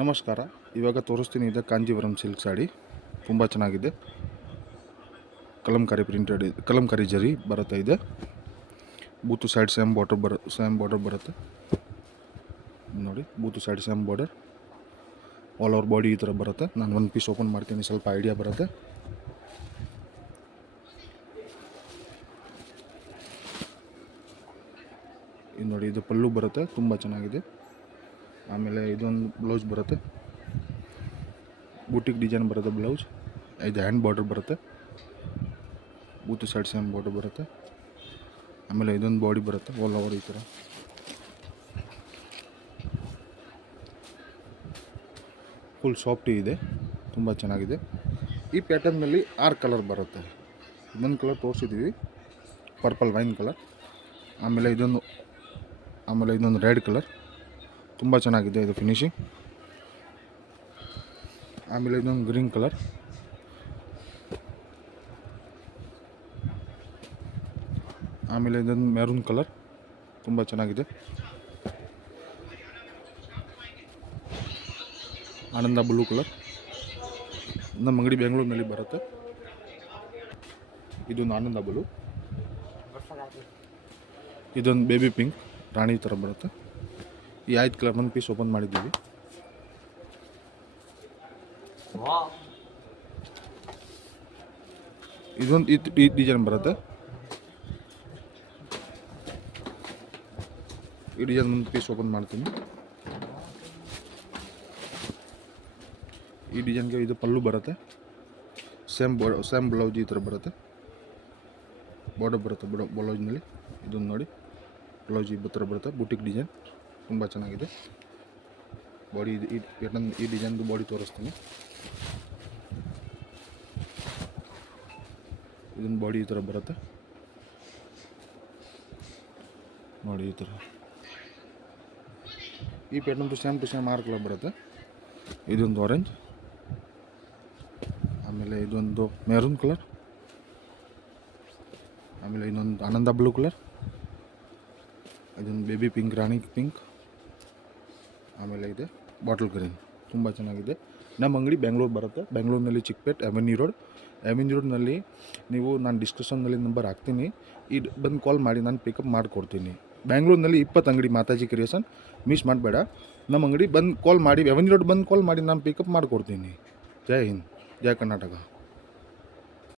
ನಮಸ್ಕಾರ. ಇವಾಗ ತೋರಿಸ್ತೀನಿ. ಇದೆ ಕಾಂಜೀವರಂ ಸಿಲ್ಕ್ ಸಾಡಿ, ತುಂಬ ಚೆನ್ನಾಗಿದೆ. ಕಲಂಕಾರಿ ಪ್ರಿಂಟೆಡ್, ಕಲಂಕಾರಿ ಜರಿ ಬರುತ್ತೆ. ಇದೆ ಬೂತು ಸೈಡ್ ಸೇಮ್ ಬಾರ್ಡರ್ ಬರುತ್ತೆ ನೋಡಿ. ಬೂತು side same border, all over body ಈ ಥರ ಬರುತ್ತೆ. ನಾನು ಒಂದು ಪೀಸ್ ಓಪನ್ ಮಾಡ್ತೀನಿ, ಸ್ವಲ್ಪ ಐಡಿಯಾ ಬರುತ್ತೆ. ಇದು ನೋಡಿ, ಇದು ಪಲ್ಲು ಬರುತ್ತೆ, ತುಂಬ ಚೆನ್ನಾಗಿದೆ. ಆಮೇಲೆ ಇದೊಂದು ಬ್ಲೌಸ್ ಬರುತ್ತೆ, ಬೂಟಿಕ್ ಡಿಸೈನ್ ಬರುತ್ತೆ ಬ್ಲೌಸ್. ಇದು ಹ್ಯಾಂಡ್ ಬಾರ್ಡರ್ ಬರುತ್ತೆ, ಬೂತು ಸೈಡ್ ಸೇಮ್ ಬಾರ್ಡರ್ ಬರುತ್ತೆ. ಆಮೇಲೆ ಇದೊಂದು ಬಾಡಿ ಬರುತ್ತೆ ಆಲ್ ಓವರ್ ಈ ಥರ. ಫುಲ್ ಸಾಫ್ಟಿ ಇದೆ, ತುಂಬ ಚೆನ್ನಾಗಿದೆ. ಈ ಪ್ಯಾಟರ್ನಲ್ಲಿ 6 ಕಲರ್ ಬರುತ್ತೆ. ಇನ್ನೊಂದು ಕಲರ್ ತೋರಿಸಿದ್ದೀವಿ, ಪರ್ಪಲ್ ವೈನ್ ಕಲರ್. ಆಮೇಲೆ ಇದೊಂದು ರೆಡ್ ಕಲರ್, ತುಂಬ ಚೆನ್ನಾಗಿದೆ ಇದು ಫಿನಿಶಿಂಗ್. ಆಮೇಲೆ ಇದೊಂದು ಗ್ರೀನ್ ಕಲರ್. ಆಮೇಲೆ ಇದೊಂದು ಮೆರೂನ್ ಕಲರ್, ತುಂಬ ಚೆನ್ನಾಗಿದೆ. ಆನಂದ ಬ್ಲೂ ಕಲರ್, ನಮ್ಮ ಅಂಗಡಿ ಬೆಂಗಳೂರಿನಲ್ಲಿ ಬರುತ್ತೆ. ಇದೊಂದು ಆನಂದ ಬ್ಲೂ. ಇದೊಂದು ಬೇಬಿ ಪಿಂಕ್ ರಾಣಿ ಥರ ಬರುತ್ತೆ. ಈ 5 ಕಲರ್ ಒಂದು ಪೀಸ್ ಓಪನ್ ಮಾಡಿದ್ದೀವಿ. ಇದೊಂದು ಈ ಡಿಸೈನ್ ಬರುತ್ತೆ. ಈ ಡಿಸೈನ್ ಒಂದು ಪೀಸ್ ಓಪನ್ ಮಾಡ್ತೀನಿ. ಈ ಡಿಸೈನ್ಗೆ ಇದು ಪಲ್ಲು ಬರುತ್ತೆ, ಸೇಮ್ ಬ್ಲೌಸ್ ಈ ಥರ ಬರುತ್ತೆ. ಬಾರ್ಡರ್ ಬರುತ್ತೆ ಬ್ಲೌಸ್ನಲ್ಲಿ. ಇದೊಂದು ನೋಡಿ, ಬ್ಲೌಸ್ ಈ ಥರ ಬರುತ್ತೆ, ಬುಟಿಕ್ ಡಿಸೈನ್, ತುಂಬ ಚೆನ್ನಾಗಿದೆ. ಬಾಡಿ ಈ ಡಿಸೈನ್ದು ಬಾಡಿ ತೋರಿಸ್ತೀನಿ. ಇದೊಂದು ಬಾಡಿ ಈ ಥರ ಬರುತ್ತೆ ನೋಡಿ, ಈ ಥರ. ಈ ಪ್ಯಾಟರ್ನ್ದು ಸೇಮ್ ಟು ಸೇಮ್ 6 ಕಲರ್ ಬರುತ್ತೆ. ಇದೊಂದು ಆರೆಂಜ್, ಆಮೇಲೆ ಇದೊಂದು ಮೆರೂನ್ ಕಲರ್, ಆಮೇಲೆ ಇನ್ನೊಂದು ಆನಂದ ಬ್ಲೂ ಕಲರ್, ಇದೊಂದು ಬೇಬಿ ಪಿಂಕ್ ರಾಣಿ ಪಿಂಕ್, ಆಮೇಲೆ ಇದೆ ಬಾಟಲ್ ಗ್ರೀನ್. ತುಂಬ ಚೆನ್ನಾಗಿದೆ. ನಮ್ಮ ಅಂಗಡಿ ಬೆಂಗಳೂರು ಬರುತ್ತೆ. ಬೆಂಗಳೂರಿನಲ್ಲಿ ಚಿಕ್ಕಪೇಟೆ ಎವೆನ್ಯೂ ರೋಡ್ನಲ್ಲಿ ನೀವು, ನಾನು ಡಿಸ್ಕ್ರಿಪ್ಷನ್ನಲ್ಲಿ ನಂಬರ್ ಹಾಕ್ತೀನಿ, ಬಂದು ಕಾಲ್ ಮಾಡಿ, ನಾನು ಪಿಕಪ್ ಮಾಡಿಕೊಡ್ತೀನಿ. ಬೆಂಗಳೂರಿನಲ್ಲಿ 20 ಅಂಗಡಿ ಮಾತಾಜಿ ಕ್ರಿಯೇಷನ್, ಮಿಸ್ ಮಾಡಬೇಡ. ನಮ್ಮ ಅಂಗಡಿ ಬಂದು ಕಾಲ್ ಮಾಡಿ, ಎವೆನ್ಯೂ ರೋಡ್ ಬಂದು ಕಾಲ್ ಮಾಡಿ, ನಾನು ಪಿಕಪ್ ಮಾಡಿಕೊಡ್ತೀನಿ. ಜೈ ಹಿಂದ್, ಜೈ ಕರ್ನಾಟಕ.